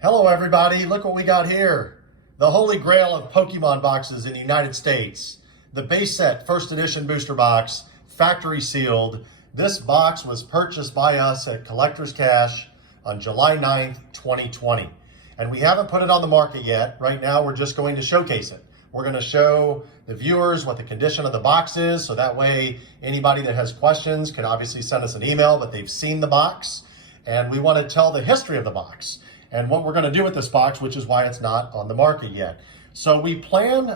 Hello everybody, look what we got here. The holy grail of Pokemon boxes in the United States. The base set first edition booster box, factory sealed. This box was purchased by us at Collector's Cash on July 9th, 2020. And we haven't put it on the market yet. Right now we're just going to showcase it. We're going to show the viewers what the condition of the box is, so that way anybody that has questions can obviously send us an email, but they've seen the box. And we want to tell the history of the box and what we're going to do with this box, which is why it's not on the market yet. So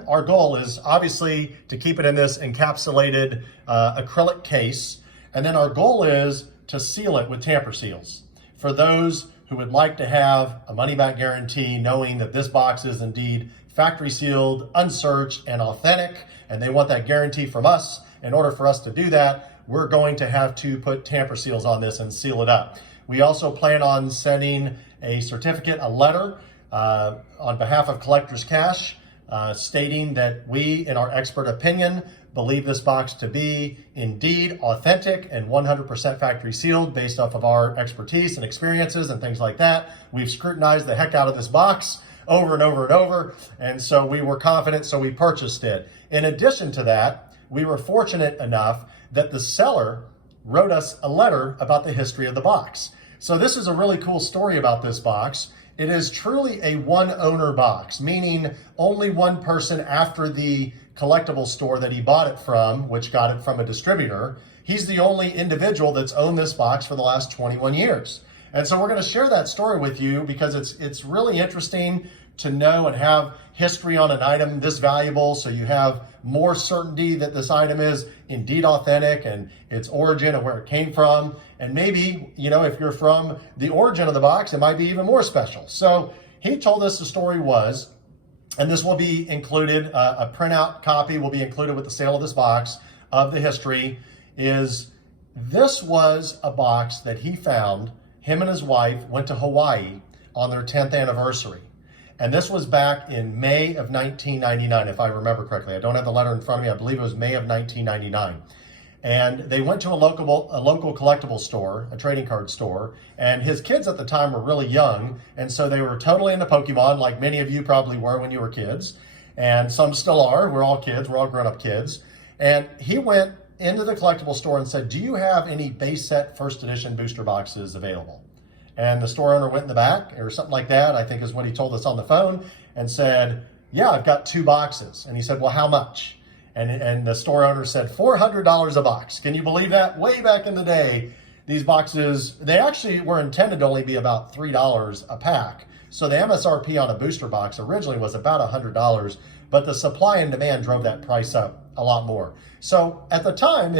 our goal is obviously to keep it in this encapsulated acrylic case. And then our goal is to seal it with tamper seals. For those who would like to have a money back guarantee, knowing that this box is indeed factory sealed, unsearched, and authentic, and they want that guarantee from us. In order for us to do that, we're going to have to put tamper seals on this and seal it up. We also plan on sending a certificate, a letter on behalf of Collector's Cash, stating that we, in our expert opinion, believe this box to be indeed authentic and 100% factory sealed based off of our expertise and experiences and things like that. We've scrutinized the heck out of this box over and over and over, and so we were confident, so we purchased it. In addition to that, we were fortunate enough that the seller wrote us a letter about the history of the box. So this is a really cool story about this box. It is truly a one-owner box, meaning only one person after the collectible store that he bought it from, which got it from a distributor, he's the only individual that's owned this box for the last 21 years. And so we're going to share that story with you because it's really interesting to know and have history on an item this valuable, so you have more certainty that this item is indeed authentic and its origin and where it came from. And maybe, if you're from the origin of the box, it might be even more special. So he told us the story was, and this will be included, a printout copy will be included with the sale of this box, of the history, is this was a box that he found. Him and his wife went to Hawaii on their 10th anniversary. And this was back in May of 1999, if I remember correctly. I don't have the letter in front of me. I believe it was May of 1999. And they went to a local collectible store, a trading card store, and his kids at the time were really young, and so they were totally into Pokemon, like many of you probably were when you were kids, and some still are. We're all kids. We're all grown-up kids. And he went into the collectible store and said, "Do you have any base set first edition booster boxes available?" And the store owner went in the back or something like that, I think is what he told us on the phone, and said, "Yeah, I've got 2 boxes." And he said, "Well, how much?" And the store owner said, $400 a box. Can you believe that? Way back in the day, these boxes, they actually were intended to only be about $3 a pack. So the MSRP on a booster box originally was about $100, but the supply and demand drove that price up a lot more. So at the time,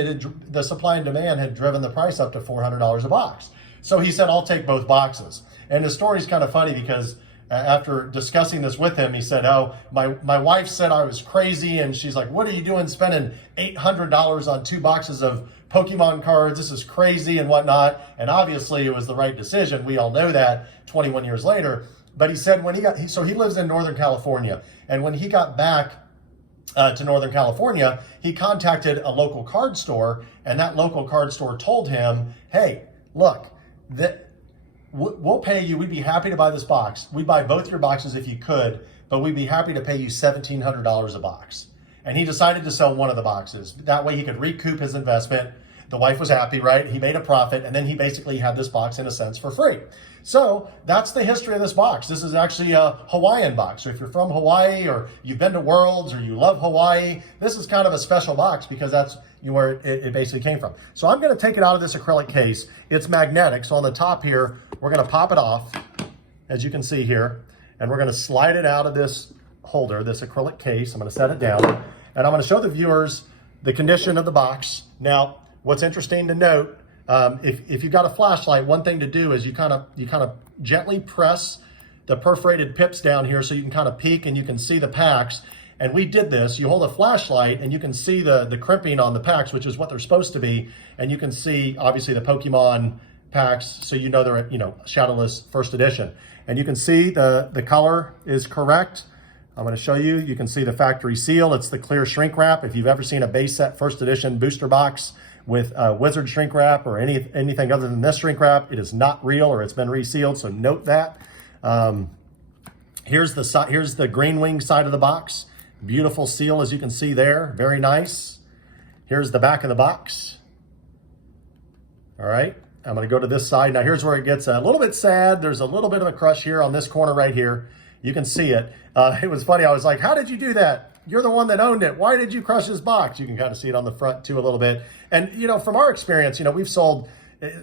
the supply and demand had driven the price up to $400 a box. So he said, "I'll take both boxes." And his story is kind of funny because after discussing this with him, he said, "Oh, my wife said I was crazy." And she's like, "What are you doing spending $800 on 2 boxes of Pokemon cards? This is crazy," and whatnot. And obviously it was the right decision. We all know that 21 years later. But he said so he lives in Northern California. And when he got back to Northern California, he contacted a local card store, and that local card store told him, "Hey, look, we'll pay you. We'd be happy to buy this box. We'd buy both your boxes if you could, but we'd be happy to pay you $1,700 a box." And he decided to sell one of the boxes. That way he could recoup his investment. The wife was happy, right? He made a profit, and then he basically had this box in a sense for free. So that's the history of this box. This is actually a Hawaiian box. So if you're from Hawaii or you've been to Worlds or you love Hawaii, this is kind of a special box because that's where it basically came from. So I'm going to take it out of this acrylic case. It's magnetic. So on the top here, we're going to pop it off, as you can see here, and we're going to slide it out of this holder, this acrylic case. I'm going to set it down, and I'm going to show the viewers the condition of the box. Now, what's interesting to note, if you've got a flashlight, one thing to do is you kind of gently press the perforated pips down here so you can kind of peek and you can see the packs. And we did this. You hold a flashlight and you can see the crimping on the packs, which is what they're supposed to be. And you can see obviously the Pokemon packs, so you know they're shadowless first edition. And you can see the color is correct. I'm going to show you. You can see the factory seal. It's the clear shrink wrap. If you've ever seen a base set first edition booster box with wizard shrink wrap or anything other than this shrink wrap, it is not real or it's been resealed. So note that. Here's the green wing side of the box. Beautiful seal, as you can see there. Very nice. Here's the back of the box. All right, I'm going to go to this side. Now, here's where it gets a little bit sad. There's a little bit of a crush here on this corner right here. You can see it. It was funny. I was like, how did you do that? You're the one that owned it. Why did you crush this box? You can kind of see it on the front, too, a little bit. And, you know, from our experience, you know, we've sold,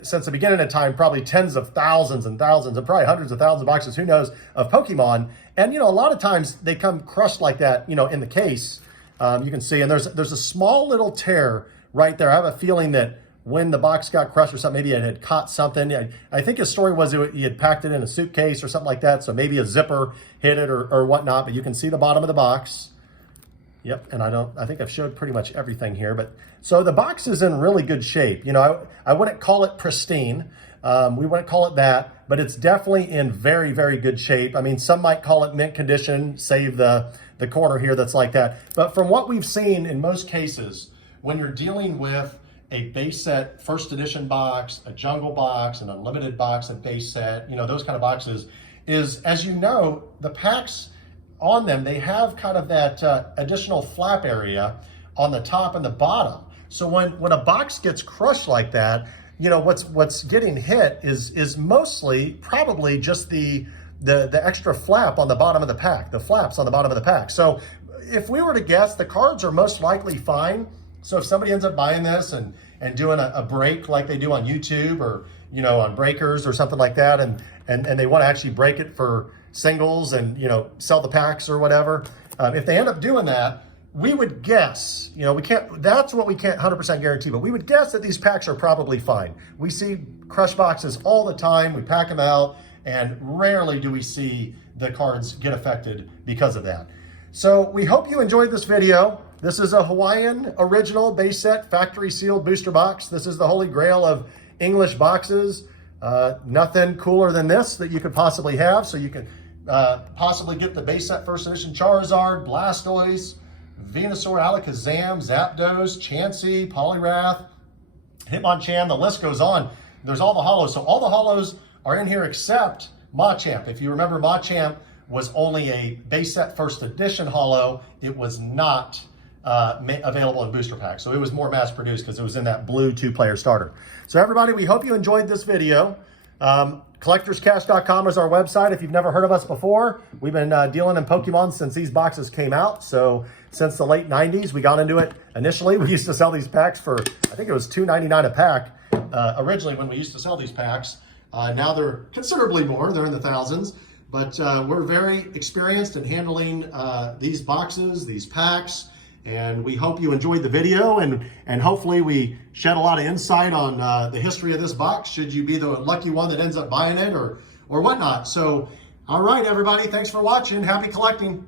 since the beginning of time, probably tens of thousands and thousands and probably hundreds of thousands of boxes, who knows, of Pokemon. And, you know, a lot of times they come crushed like that, you know, in the case. You can see, and there's a small little tear right there. I have a feeling that when the box got crushed or something, maybe it had caught something. I think his story was he had packed it in a suitcase or something like that. So maybe a zipper hit it or whatnot, but you can see the bottom of the box. Yep, and I think I've showed pretty much everything here. But so the box is in really good shape. You know, I wouldn't call it pristine. We wouldn't call it that, but it's definitely in very, very good shape. I mean, some might call it mint condition, save the corner here that's like that. But from what we've seen in most cases, when you're dealing with a base set first edition box, a jungle box, an unlimited box, a base set, you know, those kind of boxes, is, as you know, the packs on them, they have kind of that additional flap area on the top and the bottom. So when a box gets crushed like that, you know, what's getting hit is mostly probably just the extra flap on the bottom of the pack, the flaps on the bottom of the pack. So if we were to guess, the cards are most likely fine. So if somebody ends up buying this and doing a break like they do on YouTube or, you know, on breakers or something like that, and they want to actually break it for singles and, you know, sell the packs or whatever, if they end up doing that, we would guess, you know, that's what we can't 100% guarantee, but we would guess that these packs are probably fine. We see crush boxes all the time. We pack them out, and rarely do we see the cards get affected because of that. So we hope you enjoyed this video. This is a Hawaiian original base set factory sealed booster box. This is the holy grail of English boxes. Nothing cooler than this that you could possibly have. So you can possibly get the base set first edition Charizard, Blastoise, Venusaur, Alakazam, Zapdos, Chansey, Poliwrath, Hitmonchan, the list goes on. There's all the holos. So all the holos are in here except Machamp. If you remember, Machamp was only a base set first edition holo. It was not available in booster packs. So it was more mass produced because it was in that blue 2-player starter. So everybody, we hope you enjoyed this video. CollectorsCash.com is our website. If you've never heard of us before, we've been dealing in Pokemon since these boxes came out. So since the late 90s, we got into it. Initially, we used to sell these packs for, I think it was $2.99 a pack originally when we used to sell these packs. Now they're considerably more. They're in the thousands. But we're very experienced in handling these boxes, these packs. And we hope you enjoyed the video, and hopefully we shed a lot of insight on the history of this box, should you be the lucky one that ends up buying it or whatnot. So, all right, everybody, thanks for watching. Happy collecting.